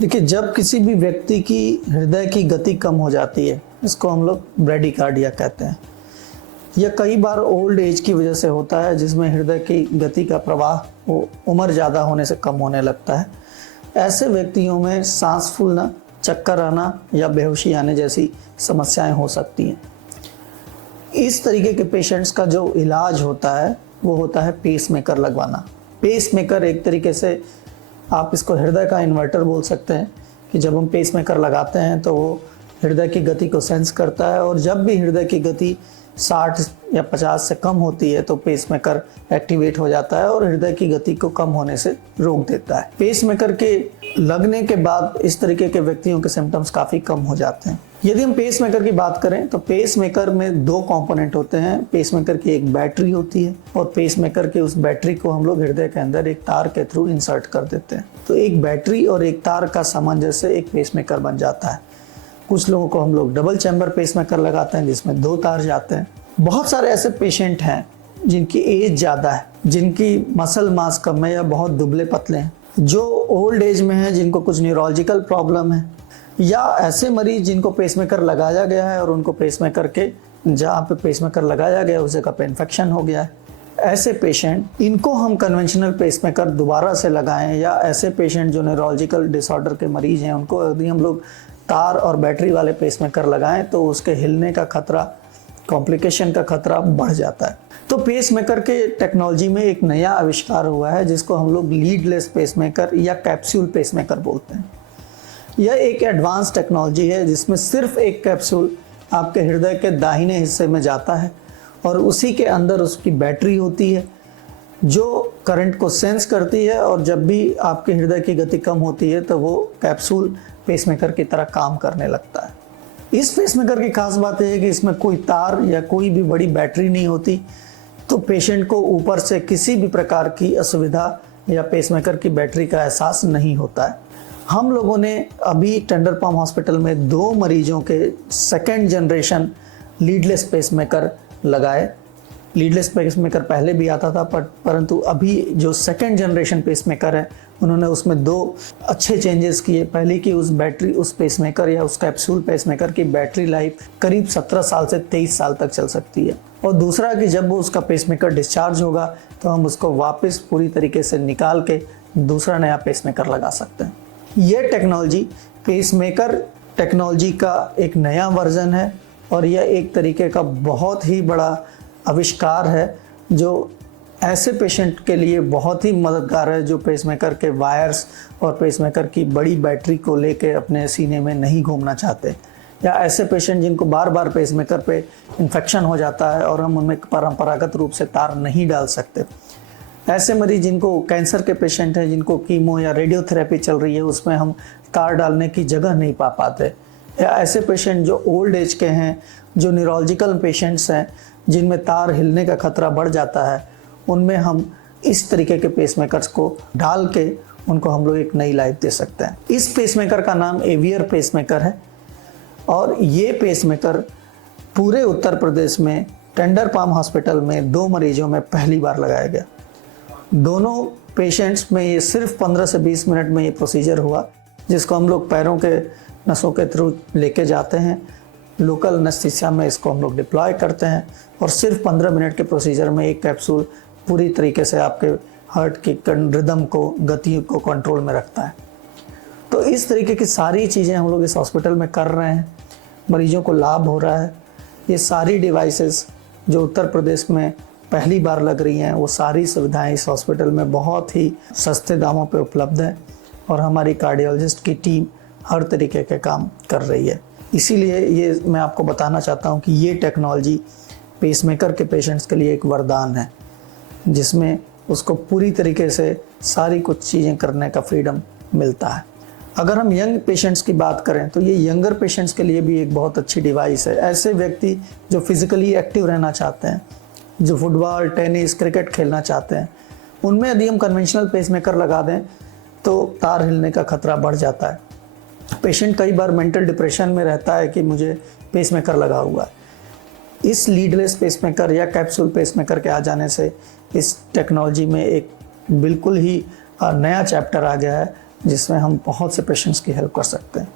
देखिए, जब किसी भी व्यक्ति की हृदय की गति कम हो जाती है, इसको हम लोग ब्रेडिकार्डिया कहते हैं। यह कई बार ओल्ड एज की वजह से होता है, जिसमें हृदय की गति का प्रवाह वो उम्र ज़्यादा होने से कम होने लगता है। ऐसे व्यक्तियों में सांस फूलना, चक्कर आना या बेहोशी आने जैसी समस्याएं हो सकती हैं। इस तरीके के पेशेंट्स का जो इलाज होता है वो होता है पेसमेकर लगवाना। पेसमेकर एक तरीके से आप इसको हृदय का इन्वर्टर बोल सकते हैं कि जब हम पेसमेकर लगाते हैं तो वो हृदय की गति को सेंस करता है, और जब भी हृदय की गति 60 या 50 से कम होती है तो पेसमेकर एक्टिवेट हो जाता है और हृदय की गति को कम होने से रोक देता है। पेसमेकर के लगने के बाद इस तरीके के व्यक्तियों के सिम्टम्स काफ़ी कम हो जाते हैं। यदि हम पेसमेकर की बात करें तो पेसमेकर में 2 कंपोनेंट होते हैं। पेसमेकर की एक बैटरी होती है और पेसमेकर के उस बैटरी को हम लोग हृदय के अंदर एक तार के थ्रू इंसर्ट कर देते हैं। तो एक बैटरी और एक तार का सामंजस्य एक पेसमेकर बन जाता है। कुछ लोगों को हम लोग डबल चैम्बर पेसमेकर लगाते हैं जिसमें 2 तार जाते हैं। बहुत सारे ऐसे पेशेंट हैं जिनकी एज ज़्यादा है, जिनकी मसल मास कम है या बहुत दुबले पतले हैं, जो ओल्ड एज में हैं, जिनको कुछ न्यूरोलॉजिकल प्रॉब्लम है, या ऐसे मरीज जिनको पेसमेकर लगाया गया है और उनको पेसमेकर के जहाँ पे पेसमेकर लगाया गया उस जगह पे इन्फेक्शन हो गया है। ऐसे पेशेंट, इनको हम कन्वेंशनल पेसमेकर दोबारा से लगाएं, या ऐसे पेशेंट जो न्यूरोलॉजिकल डिसऑर्डर के मरीज हैं उनको यदि हम लोग तार और बैटरी वाले पेसमेकर लगाएं तो उसके हिलने का खतरा, कॉम्प्लिकेशन का खतरा बढ़ जाता है। तो पेसमेकर के टेक्नोलॉजी में एक नया आविष्कार हुआ है जिसको हम लोग लीडलेस पेसमेकर या कैप्सूल पेसमेकर बोलते हैं। यह एक एडवांस टेक्नोलॉजी है जिसमें सिर्फ एक कैप्सूल आपके हृदय के दाहिने हिस्से में जाता है और उसी के अंदर उसकी बैटरी होती है जो करंट को सेंस करती है, और जब भी आपके हृदय की गति कम होती है तो वो कैप्सूल पेसमेकर की तरह काम करने लगता है। इस पेसमेकर की खास बात यह है कि इसमें कोई तार या कोई भी बड़ी बैटरी नहीं होती, तो पेशेंट को ऊपर से किसी भी प्रकार की असुविधा या पेसमेकर की बैटरी का एहसास नहीं होता है। हम लोगों ने अभी टेंडर पाम हॉस्पिटल में 2 मरीजों के 2nd जनरेशन लीडलेस पेसमेकर लगाए। लीडलेस पेसमेकर पहले भी आता था, परंतु अभी जो 2nd जनरेशन पेसमेकर है उन्होंने उसमें 2 अच्छे चेंजेस किए। पहले की उस बैटरी, उस पेसमेकर या उस कैप्सूल पेसमेकर की बैटरी लाइफ करीब 17 साल से 23 साल तक चल सकती है, और दूसरा कि जब वो उसका पेसमेकर डिस्चार्ज होगा तो हम उसको वापस पूरी तरीके से निकाल के दूसरा नया पेसमेकर लगा सकते हैं। ये टेक्नोलॉजी पेसमेकर टेक्नोलॉजी का एक नया वर्जन है, और यह एक तरीके का बहुत ही बड़ा आविष्कार है जो ऐसे पेशेंट के लिए बहुत ही मददगार है जो पेसमेकर के वायर्स और पेसमेकर की बड़ी बैटरी को लेके अपने सीने में नहीं घूमना चाहते, या ऐसे पेशेंट जिनको बार बार पेसमेकर पे इन्फेक्शन हो जाता है और हम उनमें परंपरागत रूप से तार नहीं डाल सकते। ऐसे मरीज जिनको कैंसर के पेशेंट हैं, जिनको कीमो या रेडियोथेरेपी चल रही है, उसमें हम तार डालने की जगह नहीं पा पाते, या ऐसे पेशेंट जो ओल्ड एज के हैं, जो न्यूरोलॉजिकल पेशेंट्स हैं, जिनमें तार हिलने का खतरा बढ़ जाता है, उनमें हम इस तरीके के पेसमेकर्स को डाल के उनको हम लोग एक नई लाइफ दे सकते हैं। इस पेसमेकर का नाम एवियर पेसमेकर है, और ये पेसमेकर पूरे उत्तर प्रदेश में टेंडर पाम हॉस्पिटल में 2 मरीजों में पहली बार लगाया गया। दोनों पेशेंट्स में ये सिर्फ 15 से 20 मिनट में ये प्रोसीजर हुआ, जिसको हम लोग पैरों के नसों के थ्रू लेके जाते हैं, लोकल एनेस्थीसिया में इसको हम लोग डिप्लॉय करते हैं, और सिर्फ 15 मिनट के प्रोसीजर में एक कैप्सूल पूरी तरीके से आपके हार्ट की रिदम को, गति को कंट्रोल में रखता है। तो इस तरीके की सारी चीज़ें हम लोग इस हॉस्पिटल में कर रहे हैं, मरीजों को लाभ हो रहा है। ये सारी डिवाइसेस जो उत्तर प्रदेश में पहली बार लग रही हैं, वो सारी सुविधाएं इस हॉस्पिटल में बहुत ही सस्ते दामों पे उपलब्ध हैं, और हमारी कार्डियोलॉजिस्ट की टीम हर तरीके के काम कर रही है। इसीलिए ये मैं आपको बताना चाहता हूँ कि ये टेक्नोलॉजी पेसमेकर के पेशेंट्स के लिए एक वरदान है, जिसमें उसको पूरी तरीके से सारी कुछ चीज़ें करने का फ्रीडम मिलता है। अगर हम यंग पेशेंट्स की बात करें तो ये यंगर पेशेंट्स के लिए भी एक बहुत अच्छी डिवाइस है। ऐसे व्यक्ति जो फिजिकली एक्टिव रहना चाहते हैं, जो फुटबॉल, टेनिस, क्रिकेट खेलना चाहते हैं, उनमें यदि हम कन्वेंशनल पेसमेकर लगा दें तो तार हिलने का खतरा बढ़ जाता है। पेशेंट कई बार मेंटल डिप्रेशन में रहता है कि मुझे पेसमेकर लगा हुआ है। इस लीडलेस पेसमेकर या कैप्सूल पेसमेकर के आ जाने से इस टेक्नोलॉजी में एक बिल्कुल ही नया चैप्टर आ गया है, जिसमें हम बहुत से पेशेंट्स की हेल्प कर सकते हैं।